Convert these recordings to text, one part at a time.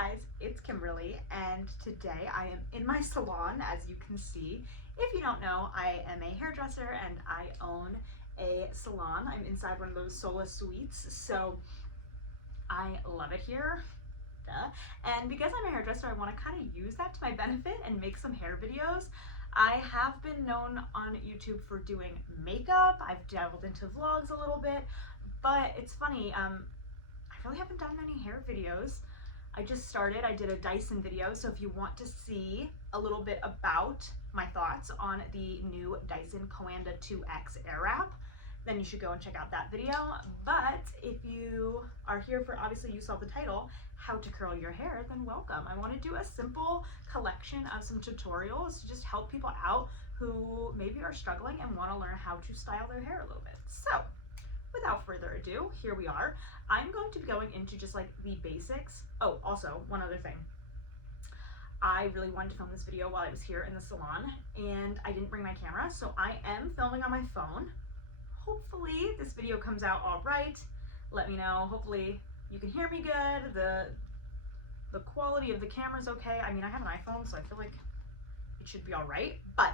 guys, it's Kimberly, and today I am in my salon, as you can see. If you don't know, I am a hairdresser and I own a salon. I'm inside one of those Sola suites, so I love it here. Duh. And because I'm a hairdresser, I want to kind of use that to my benefit and make some hair videos. I have been known on YouTube for doing makeup. I've dabbled into vlogs a little bit, but it's funny, I really haven't done any hair videos. I just started. I did a Dyson video, so if you want to see a little bit about my thoughts on the new Dyson Coanda 2X Air Wrap, then you should go and check out that video. But if you are here for, obviously you saw the title, how to curl your hair, then welcome. I want to do a simple collection of some tutorials to just help people out who maybe are struggling and want to learn how to style their hair a little bit. So without further ado, here we are. I'm going to be going into just like the basics. Oh, also one other thing. I really wanted to film this video while I was here in the salon and I didn't bring my camera, so I am filming on my phone. Hopefully this video comes out all right. Let me know. Hopefully you can hear me good. The quality of the camera is okay. I mean, I have an iPhone, so I feel like it should be all right. But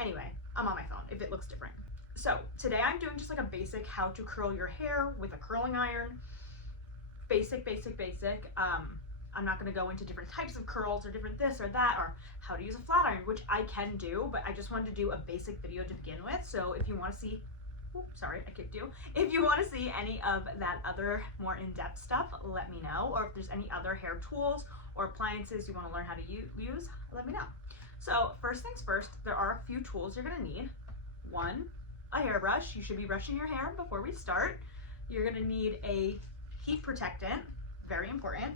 anyway, I'm on my phone if it looks different. So today I'm doing just like a basic how to curl your hair with a curling iron. Basic. I'm not going to go into different types of curls or different this or that or how to use a flat iron, which I can do, but I just wanted to do a basic video to begin with. So if you want to see, sorry, I kicked you. If you want to see any of that other more in-depth stuff, let me know. Or if there's any other hair tools or appliances you want to learn how to use, let me know. So first things first, there are a few tools you're going to need. One, a hairbrush. You should be brushing your hair before we start. You're going to need a heat protectant, very important.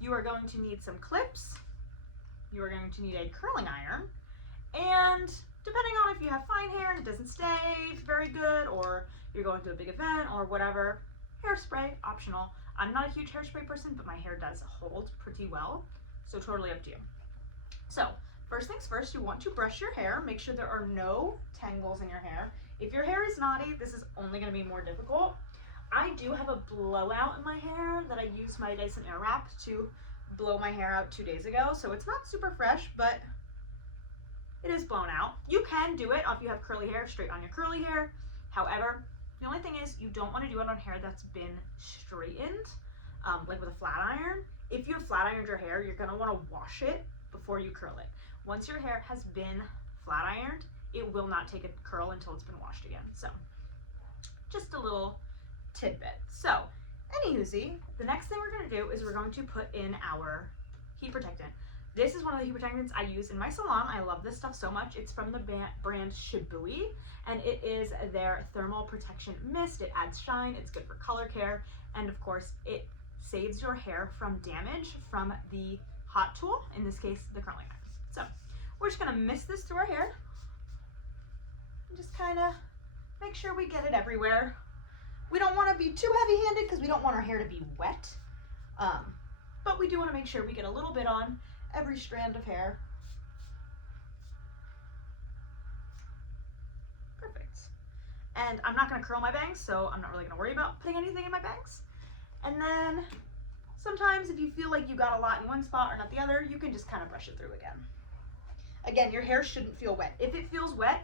You are going to need some clips. You are going to need a curling iron, and depending on if you have fine hair and it doesn't stay very good, or you're going to a big event or whatever, hairspray, optional. I'm not a huge hairspray person, but my hair does hold pretty well, so totally up to you. So first things first, you want to brush your hair. Make sure there are no tangles in your hair. If your hair is knotty, this is only going to be more difficult. I do have a blowout in my hair that I used my Dyson Airwrap to blow my hair out 2 days ago, so it's not super fresh, but it is blown out. You can do it if you have curly hair, straight on your curly hair. However, the only thing is you don't want to do it on hair that's been straightened, like with a flat iron. If you have flat ironed your hair, you're going to want to wash it before you curl it. Once your hair has been flat ironed, it will not take a curl until it's been washed again. So just a little tidbit. So anywhoozy, the next thing we're going to do is we're going to put in our heat protectant. This is one of the heat protectants I use in my salon. I love this stuff so much. It's from the brand Shibui, and it is their thermal protection mist. It adds shine, it's good for color care, and of course it saves your hair from damage from the hot tool, in this case the curling iron. So we're just going to mist this through our hair and just kind of make sure we get it everywhere. We don't want to be too heavy-handed because we don't want our hair to be wet, but we do want to make sure we get a little bit on every strand of hair. Perfect. And I'm not going to curl my bangs, so I'm not really going to worry about putting anything in my bangs. And then sometimes if you feel like you got a lot in one spot or not the other, you can just kind of brush it through again. Again, your hair shouldn't feel wet. If it feels wet,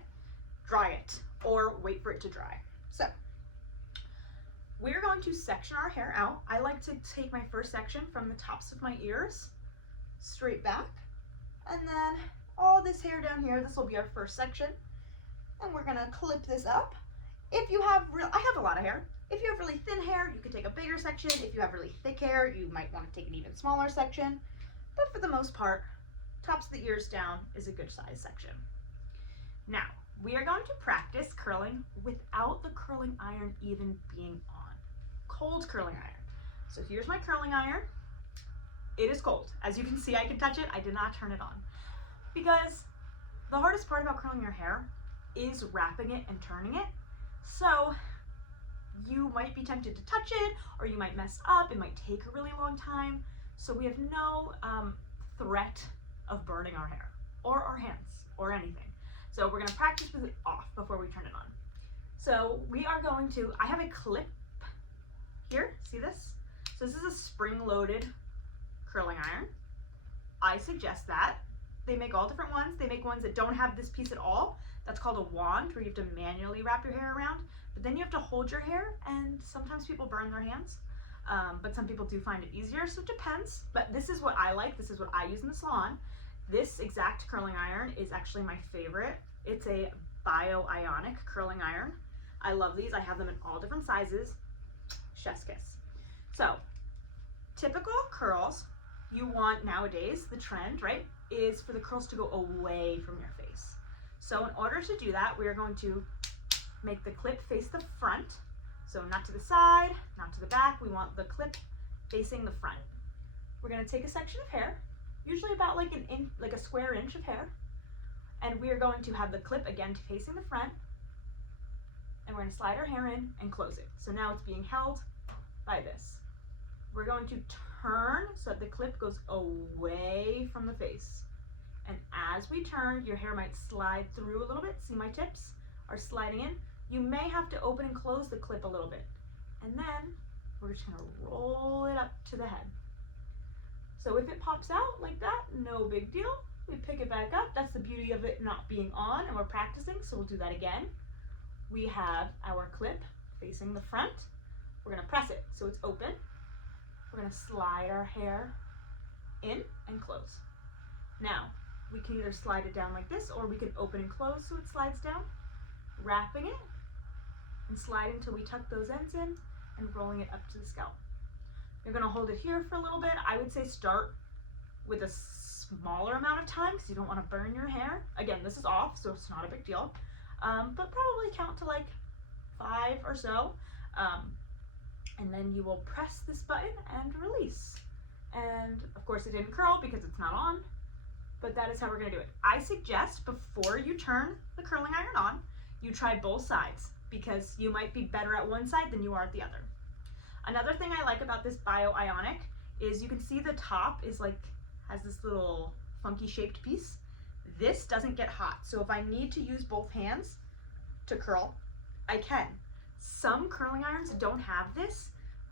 dry it or wait for it to dry. So we're going to section our hair out. I like to take my first section from the tops of my ears straight back, and then all this hair down here, this will be our first section, and we're gonna clip this up. If you have I have a lot of hair. If you have really thin hair, you can take a bigger section. If you have really thick hair, you might want to take an even smaller section, but for the most part, tops of the ears down is a good size section. Now we are going to practice curling without the curling iron even being on. Cold curling iron. So here's my curling iron. It is cold. As you can see, I can touch it. I did not turn it on. Because the hardest part about curling your hair is wrapping it and turning it. So you might be tempted to touch it, or you might mess up. It might take a really long time. So we have no threat of burning our hair or our hands or anything. So we're going to practice with it off before we turn it on. So we are going to, I have a clip here, see this? So this is a spring-loaded curling I suggest that. They make all different ones. They make ones that don't have this piece at all. That's called a wand, where you have to manually wrap your hair around. But then you have to hold your hair, and sometimes people burn their hands. But some people do find it easier, so it depends. But this is what I like. This is what I use in the salon. This exact curling iron is actually my favorite. It's a bio-ionic curling iron. I love these. I have them in all different sizes. Chef's kiss. So, typical curls, you want nowadays, the trend, right, is for the curls to go away from your face. So in order to do that, we are going to make the clip face the front. So not to the side, not to the back. We want the clip facing the front. We're going to take a section of hair, usually about like an inch, like a square inch of hair, and we are going to have the clip again facing the front, and we're going to slide our hair in and close it. So now it's being held by this. We're going to turn so that the clip goes away from the face. And as we turn, your hair might slide through a little bit. See, my tips are sliding in. You may have to open and close the clip a little bit. And then we're just gonna roll it up to the head. So if it pops out like that, no big deal. We pick it back up. That's the beauty of it not being on, and we're practicing, so we'll do that again. We have our clip facing the front. We're gonna press it so it's open. We're gonna slide our hair in and close. Now, we can either slide it down like this, or we can open and close so it slides down, wrapping it and sliding until we tuck those ends in and rolling it up to the scalp. You're gonna hold it here for a little bit. I would say start with a smaller amount of time because you don't wanna burn your hair. Again, this is off, so it's not a big deal. But probably count to like 5 or so. And then you will press this button and release. And of course it didn't curl because it's not on, but that is how we're gonna do it. I suggest before you turn the curling iron on, you try both sides because you might be better at one side than you are at the other. Another thing I like about this bio-ionic is you can see the top is like, has this little funky shaped piece. This doesn't get hot. So if I need to use both hands to curl, I can. Some curling irons don't have this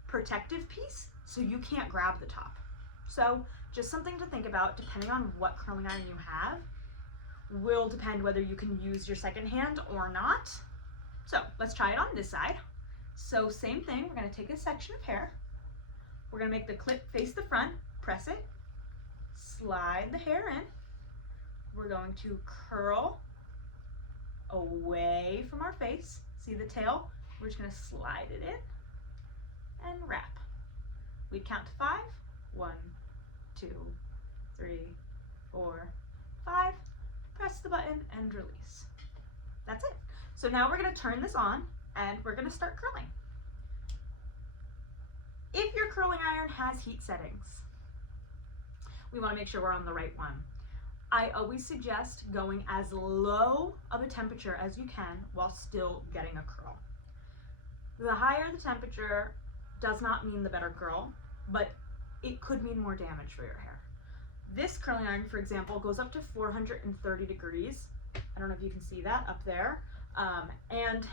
protective piece, so you can't grab the top. So just something to think about, depending on what curling iron you have, will depend whether you can use your second hand or not. So let's try it on this side. So same thing, we're gonna take a section of hair. We're gonna make the clip face the front, press it, slide the hair in. We're going to curl away from our face. See the tail? We're just gonna slide it in and wrap. We count to 5. 1, 2, 3, 4, 5. Press the button and release. That's it. So now we're gonna turn this on and we're gonna start curling. If your curling iron has heat settings, we wanna make sure we're on the right one. I always suggest going as low of a temperature as you can while still getting a curl. The higher the temperature does not mean the better curl, but it could mean more damage for your hair. This curling iron, for example, goes up to 430 degrees. I don't know if you can see that up there. And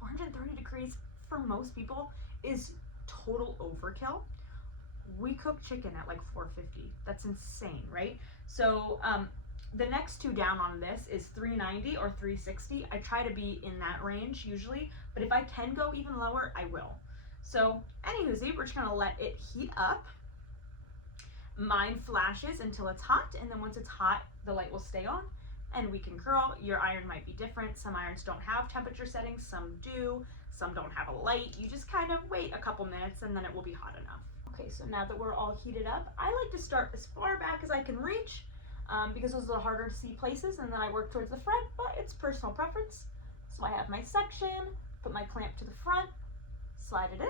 430 degrees for most people is total overkill. We cook chicken at like 450. That's insane, right? So the next two down on this is 390 or 360. I try to be in that range usually, but if I can go even lower, I will. So anywhoosie, we're just gonna let it heat up. Mine flashes until it's hot, and then once it's hot, the light will stay on and we can curl. Your iron might be different. Some irons don't have temperature settings, some do, some don't have a light. You just kind of wait a couple minutes and then it will be hot enough. Okay, so now that we're all heated up, I like to start as far back as I can reach because those are the harder to see places, and then I work towards the front, but it's personal preference. So I have my section, put my clamp to the front, slide it in,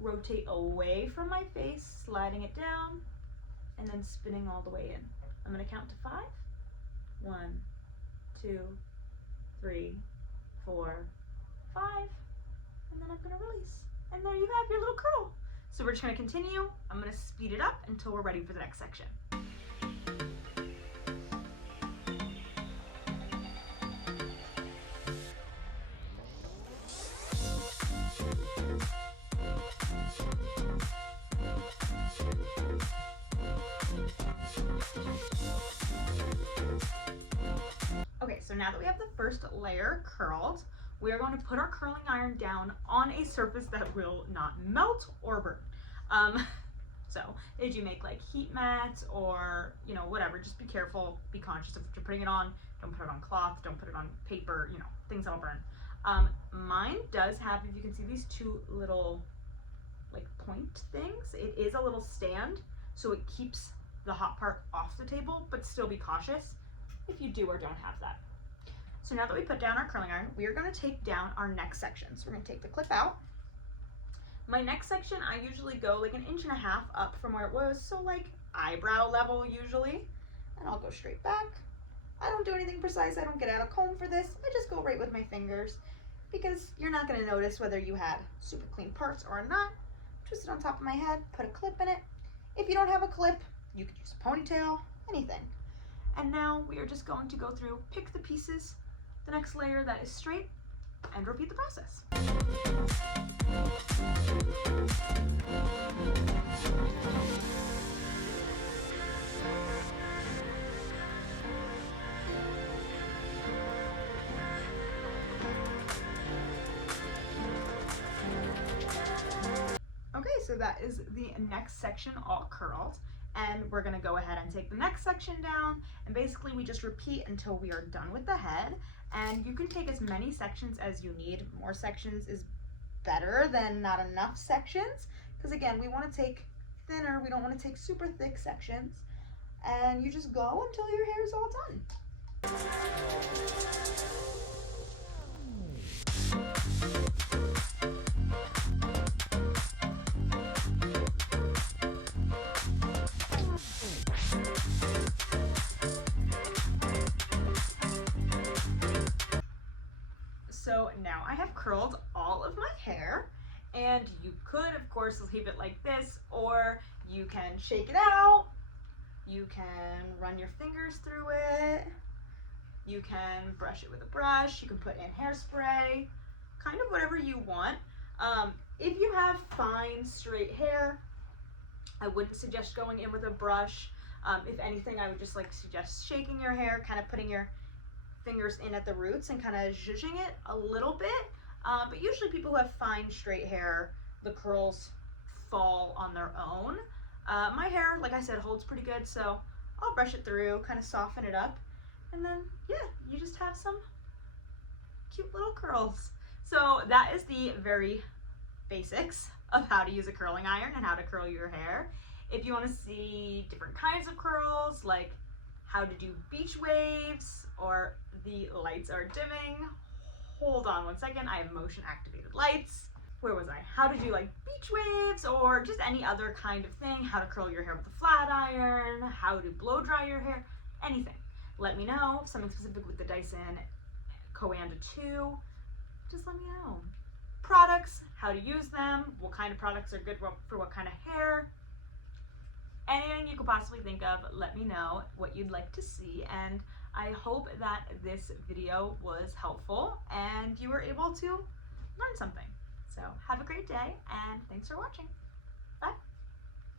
rotate away from my face, sliding it down, and then spinning all the way in. I'm gonna count to 5. 1, 2, 3, 4, 5, and then I'm gonna release. And there you have your little curl. So we're just gonna continue. I'm gonna speed it up until we're ready for the next section. now that we have the first layer curled, we are going to put our curling iron down on a surface that will not melt or burn. So if you make like heat mats or, you know, whatever, just be careful, be conscious of what you're putting it on. Don't put it on cloth, don't put it on paper, you know, things that'll burn. Mine does have, if you can see these two little like point things, it is a little stand, so it keeps the hot part off the table, but still be cautious if you do or don't have that. So now that we put down our curling iron, we are going to take down our next section. So we're going to take the clip out. My next section, I usually go like 1.5 inches up from where it was, so like eyebrow level usually, and I'll go straight back. I don't do anything precise. I don't get out a comb for this. I just go right with my fingers because you're not going to notice whether you had super clean parts or not. Twist it on top of my head, put a clip in it. If you don't have a clip, you could use a ponytail, anything. And now we are just going to go through, pick the pieces, the next layer that is straight, and repeat the process. Okay, so that is the next section all curled, and we're gonna go ahead and take the next section down, and basically we just repeat until we are done with the head. And you can take as many sections as you need. More sections is better than not enough sections, because again, we want to take thinner, we don't want to take super thick sections, and you just go until your hair is all done. So now I have curled all of my hair, and you could of course leave it like this, or you can shake it out, you can run your fingers through it, you can brush it with a brush, you can put in hairspray, kind of whatever you want. If you have fine straight hair, I wouldn't suggest going in with a brush. If anything, I would just like suggest shaking your hair, kind of putting your fingers in at the roots and kind of zhuzhing it a little bit. But usually people who have fine straight hair, the curls fall on their own. My hair, like I said, holds pretty good, so I'll brush it through, kind of soften it up, and then yeah, you just have some cute little curls. So that is the very basics of how to use a curling iron and how to curl your hair. If you want to see different kinds of curls, like how to do beach waves, or the lights are dimming, hold on one second, I have motion activated lights. Where was I? How to do like beach waves, or just any other kind of thing, how to curl your hair with a flat iron, how to blow dry your hair, anything. Let me know, something specific with the Dyson Coanda 2, just let me know. Products, how to use them, what kind of products are good for what kind of hair. Anything you could possibly think of, let me know what you'd like to see, and I hope that this video was helpful and you were able to learn something. So have a great day, and thanks for watching.